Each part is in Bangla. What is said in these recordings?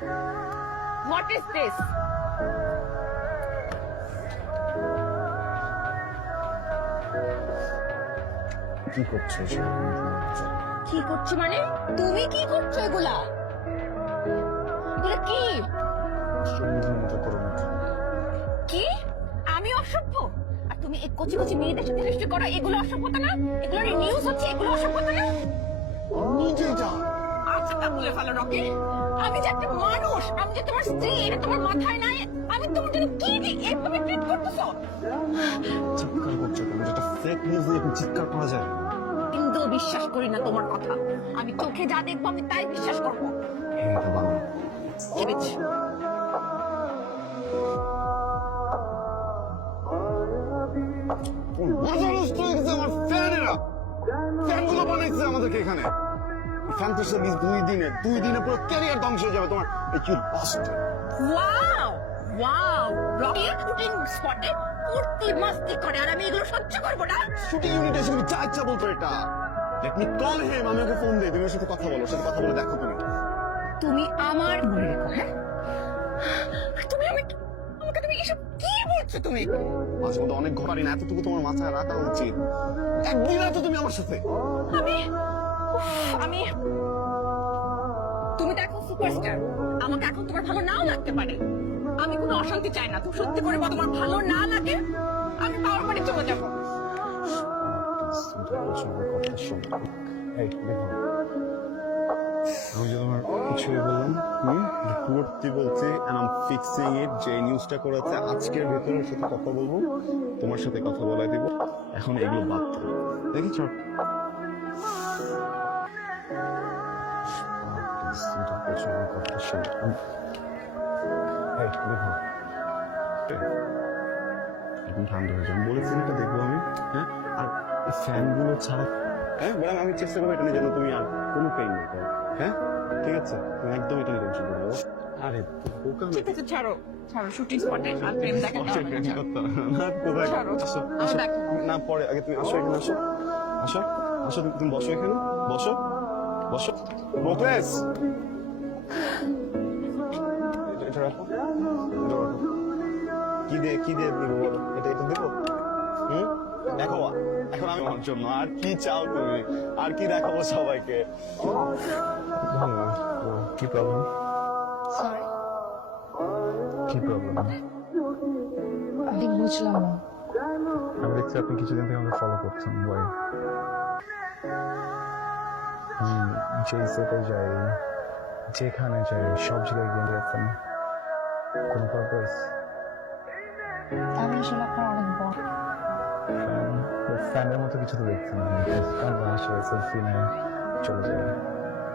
হোয়াট ইজ দিস কি করছ কি করছি মানে? তুমি কি করছ এগুলা? এগুলা কি। কি? আমি অসভ্য? আর তুমি এই কচি কচি মেয়েদের সাথে দৃষ্টি করো এগুলো অসভ্যতা না? এগুলো নিউজ হচ্ছে এগুলো অসভ্যতা না? নিজেই যা। আচ্ছা তা বলে ফেলো রকি। আমি যে একটা মানুষ আমি যে তোমার স্ত্রী এটা তোমার মাথায় নাই। আমি তোমার জন্য কি দিই এভাবে ট্রিট করতেছো? চিৎকার করছ কেন? যেটা ফেক নিউজ দিয়ে চিৎকার করা যায়। কিন্তু বিশ্বাস করি না তোমার কথা। আমি চোখে যা দেখব আমি তাই বিশ্বাস করব। মজা নষ্ট হয়ে গেছে আমার ফ্যানেরা ফ্যানগুলো বানাইছে আমাদেরকে এখানে। ফ্যান তো সার্ভিস দুই দিনে দুই দিনে পুরো ক্যারিয়ার ধ্বংস হয়ে যাবে তোমার। এই কি বাস্ট ওয়াও ওয়াও রকি শুটিং স্পটে ফুর্তি মাস্তি করে আর আমি এগুলো সহ্য করব না। শুটিং ইউনিট এসে তুমি যা ইচ্ছা বলতো এটা। লেট মি কল হিম আমি ওকে ফোন দিই তুমি ওর সাথে কথা বলো সাথে কথা বলে দেখো তুমি। তুমি আমার মনে রেখো হ্যাঁ? তুমি আমি আমাকে তুমি এসব কি বলছো তুমি? মাঝে মধ্যে অনেক ঘটারি না এতটুকু তোমার মাথায় রাখা উচিত। একদিন আছো তুমি আমার সাথে। আমি আমি তুমি তো এখন সুপারস্টার আমাকে এখন তোমার ভালো নাও লাগতে পারে। আমি কোনো অশান্তি চাই না। তুমি সত্যি করে তোমার ভালো না লাগে, আমি পাওয়ার বাড়ি চলে যাব। আমি আজকের ভেতরে ওর সাথে কথা বলব, তোমার সাথে কথা বলাই দিব। এখন এগুলো বাদ দাও দেখি। চল এখন ঠান্ডা হয়ে যাবে। বলেছি এটা দেখব আমি হ্যাঁ? আর ফ্যানগুলো ছাড়া হ্যাঁ বরং আমি চেষ্টা করব এটা নিয়ে যেন তুমি আর কোনো পেইন না হ্যাঁ? ঠিক আছে? তুমি একদম এটা নিয়ে টেনশন করো না। আরে বোকা ঠিক আছে ছাড়ো। ছাড়ো শুটিং স্পটে আর প্রেম না। কোথায়। আসো আসো। না পরে আগে তুমি আসো এখানে আসো। আসো আসো তুমি- তুমি বসো এখানে। বসো। বসো। এটা রাখো কি দিয়ে কি দিয়ে দিব বলো? এটা এটা দেবো? হুম? দেখো এখন আমি আমার জন্য আর কি চাও তুমি? আর কি দেখাবো সবাইকে? কি প্রবলেম সরি কি প্রবলেম আমি বুঝলাম না। আমি দেখছি আপনি কিছুদিন থেকে আমাকে ফলো করছেন বয় যে সেটে যাই যেখানে যাই সব জায়গায় গিয়ে গেছেন কোনো পারপাস আমি আসলে আপনার অনেক বড় ফ্যানের মতো কিছু তো দেখছেন আমরা আসে সেলফি নেয় চলে যাই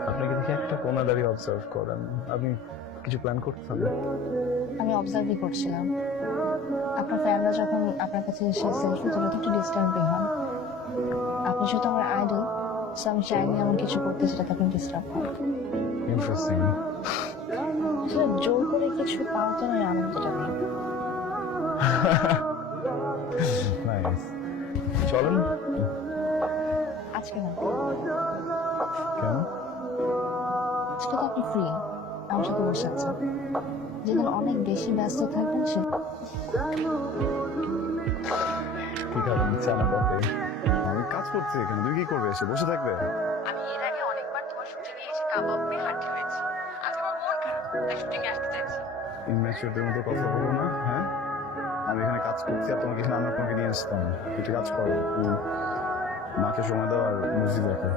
আপনাকে দেখে একটা কোনা দাঁড়িয়ে অবজার্ভ করেন? আপনি কিছু প্ল্যান করতেন আমি অবজার্ভই করছিলাম। আপনার ফ্যানরা যখন আপনার কাছে এসে সেলফি তুলে একটু ডিস্টার্বিং হন আপনি যেহেতু আমার আইডল সো আমি চাইনি এমন কিছু করতে যেটাতে আপনি ডিস্টার্ব হন। ইন্টারেস্টিং আসলে জোর করে কিছু পাওয়া তো নয় আনন্দটা নেই নাইস আজকে না। কেন? আজকে তো আপনি ফ্রি আমার সাথে বসে আছেন। যেদিন অনেক বেশি ব্যস্ত থাকবেন সে কি কারণ চানা কফি আমি কাজ করছি এখানে তুমি কি করবে? এসে বসে থাকবে? আমি এর আগে অনেকবার তোমার শুটিং এ এসে কাবাব ইনম্যাচুরদের মতো কথা বলো না হ্যাঁ? আমি এখানে কাজ করছি আর তোমাকে এখানে আমরা তোমাকে নিয়ে আসতাম কিছু কাজ করো। মাকে সময় দাও আর মুভি দেখো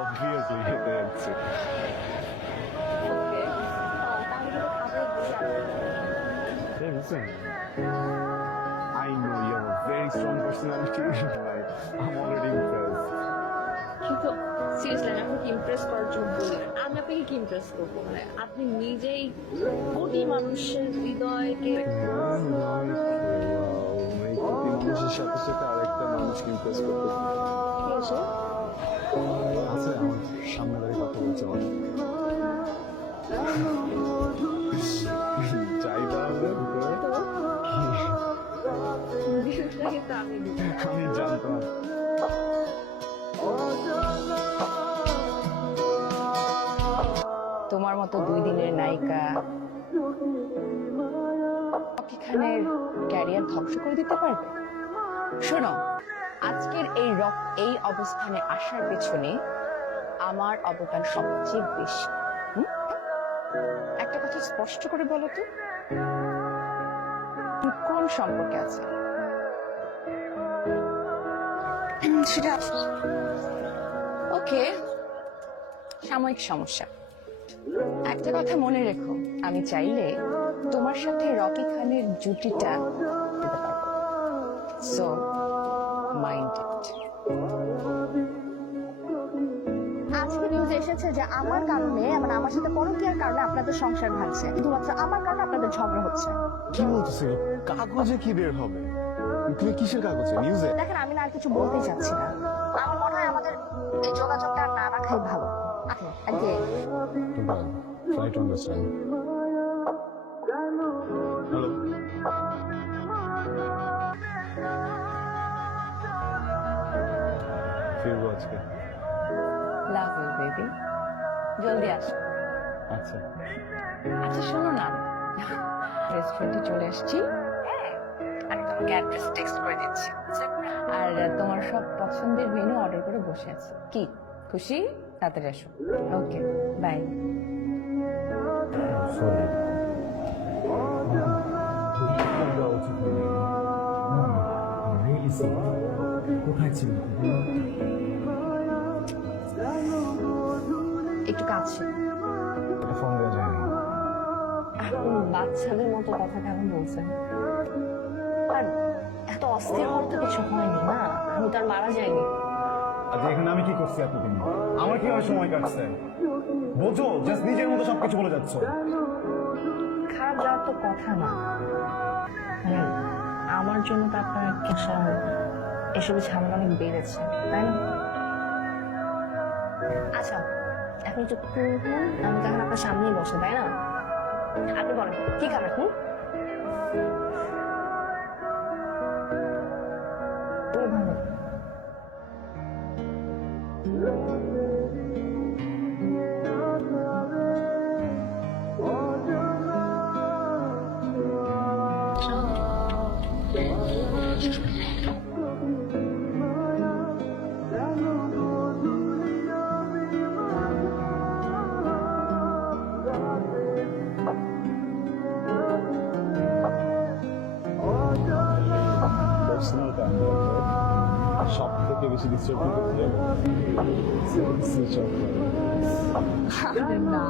অবভিয়াসলি খেতে যাচ্ছে। Hey, listen. I know you have a very strong personality, but I'm already impressed. কিন্তু সিরিয়াসলি আমি আপনাকে ইমপ্রেস করার জন্য বলি না। আমি আপনাকে কি ইমপ্রেস করব মানে আপনি নিজেই কোটি মানুষের হৃদয়কে মানুষের সাথে আরেকটা মানুষকে ইমপ্রেস করতে আছে আছে আমার সামনে দাঁড়িয়ে কথা বলছে আমি জানতাম। তোমার মতো দুই দিনের নায়িকা রকি খানের ক্যারিয়ার ধ্বংস করে দিতে পারবে? শোনো আজকের এই রক এই অবস্থানে আসার পেছনে আমার অবদান সবচেয়ে বেশি? একটা কথা স্পষ্ট করে বলো তো কোন সম্পর্কে আছে? সেটা ওকে সাময়িক সমস্যা। একটা কথা মনে রেখো আমি চাইলে তোমার সাথে রকি খানের জুটিটা সো মাইন্ড ইট আজকে নিউজ এসেছে যে আমার কারণে মানে আমার সাথে পরকীয়ার কারণে আপনাদের সংসার ভাঙছে। শুধুমাত্র আমার কারণে আপনাদের ঝগড়া হচ্ছে। কি বলতেছো? কাগজে কি বের হবে? তুমি কিসের কাগজে? নিউজে দেখেন আমি না আর কিছু বলতেই চাচ্ছি না। আমার মনে হয় আমাদের এই যোগাযোগটা আর না রাখাই ভালো। ট্রাই টু আন্ডারস্ট্যান্ড হ্যালো ফিরবো আজকে। লাভ ইউ বেবি জলদি আসো। আচ্ছা। আচ্ছা শোনো না। রেস্টুরেন্টে চলে আসছি। আমি তোমাকে অ্যাড্রেস টেক্সট করে দিচ্ছি। আর তোমার সব পছন্দের মেনু অর্ডার করে বসে আছি। কি? খুশি? তাড়াতাড়ি আসো। ওকে বাই সরি কোথায় ছিল? একটু কাজ ছিল। ফোন দেওয়া যায়নি এখন বাচ্চাদের মতো কথা কেমন বলছেন? আর এত অস্থির হওয়ার তো কিছু হয়নি না? আমি তো আর মারা আজ এখানে আমি কি করছি এতদিন? আমার কীভাবে সময় কাটছে? বোঝো জাস্ট নিজের মতো সবকিছু বলে যাচ্ছ। খারাপ যাওয়ার তো কথা না। আমার জন্য তো আপনার এসব এসব ঝামেলা অনেক বেড়েছে, তাই না? আচ্ছা এখন একটু আমি তো এখন আপনার সামনেই বসে তাই না? আপনি বলেন, কি খাবেন হুম সব থেকে বেশি ডিস্টার্ব করতে যাব সুইচ অফ করে না